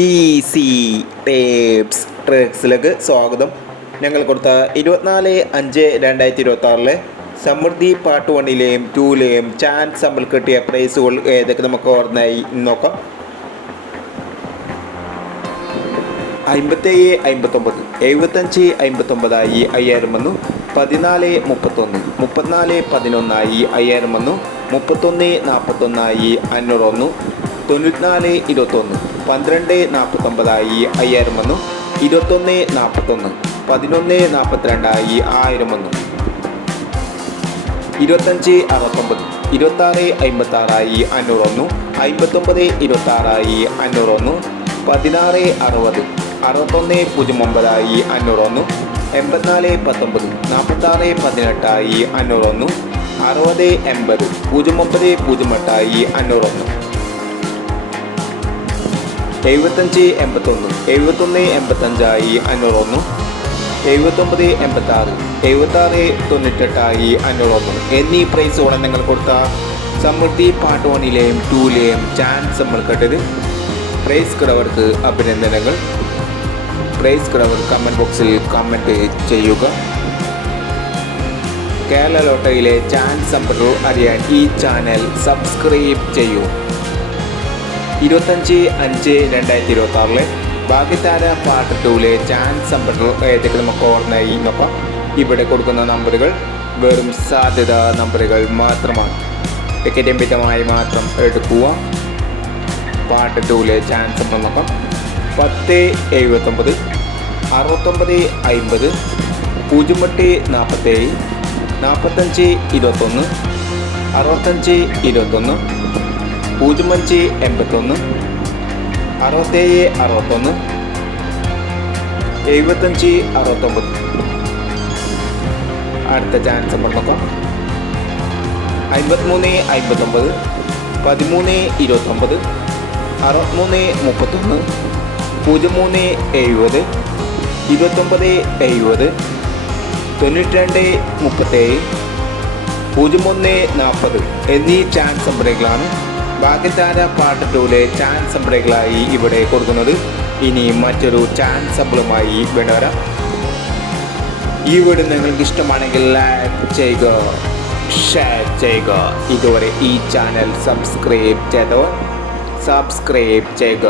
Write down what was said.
Easy tapes ട്രിക്സിലേക്ക് സ്വാഗതം. ഞങ്ങൾ കൊടുത്ത 24/5/2026 സമൃദ്ധി പാർട്ട് 1ലെയും 2ലെയും ചാൻസ് നമ്മൾ കിട്ടിയ പ്രൈസുകൾ ഏതൊക്കെ നമുക്ക് ഓർമ്മയായി നോക്കാം. 57 59 75 59 5000 വന്നു. 14 31 34 11 5000 വന്നു. 31 41 500 വന്നു. 94 21 12 49 5000 വന്നു. 21 41 11 42 1000 വന്നു. 25 69 26 56 500 വന്നു. 59 26 500 വന്നു. 16 60 61 09 500 വന്നു. 84 19 46 18 500 വന്നു. 60 80 09 08 500 വന്നു. 75 81 71 85 500 വന്നു. 79 86 76 98 500 വന്നു എന്നീ പ്രൈസുകൾ നിങ്ങൾ കൊടുത്ത സമൃദ്ധി പാർട്ട് 1ലെയും 2ലെയും ചാൻസ് നമ്മൾ കേട്ടത്. പ്രൈസ് കിടവർക്ക് അഭിനന്ദനങ്ങൾ. പ്രൈസ് കിടവർ കമൻറ്റ് ബോക്സിൽ കമൻറ്റ് ചെയ്യുക. കേരള ലോട്ടറിയിലെ ചാൻസ് നമ്പർ അറിയാൻ ഈ ചാനൽ സബ്സ്ക്രൈബ് ചെയ്യൂ. 25/5/2026 ഭാഗ്യതാര പാർട്ട് 2ലെ ചാൻസ് നമ്പർ ഏതൊക്കെ നമുക്ക് ഓർമ്മയായി നോക്കാം. ഇവിടെ കൊടുക്കുന്ന നമ്പറുകൾ വെറും സാധ്യത നമ്പറുകൾ മാത്രമാണ്. വ്യക്തിഗതമായി മാത്രം എടുക്കുക. പാർട്ട് 2ലെ ചാൻസ് നമ്പർ നോക്കാം. 10 79 69 50 08 47 45 21 65 21 05 81 67 61 75 69. അടുത്ത ചാൻസ് നമ്മൾ നോക്കാം. 53 59 13 29 63 31 03 70 29 70 92 37 01 40 എന്നീ ചാൻസ് നമ്പറുകളാണ് ഭാഗ്യതാര പാർട്ട് 2ലെ ചാൻസ് നമ്പറുകളായി ഇവിടെ കൊടുക്കുന്നത്. ഇനി മറ്റൊരു ചാൻസ് നമ്പറുമായി വരാം. ഈ വീഡിയോ നിങ്ങൾക്ക് ഇഷ്ടമാണെങ്കിൽ ലൈക്ക് ചെയ്യുക, ഷെയർ ചെയ്യുക. ഇതുവരെ ഈ ചാനൽ സബ്സ്ക്രൈബ് ചെയ്തവർ സബ്സ്ക്രൈബ് ചെയ്യുക.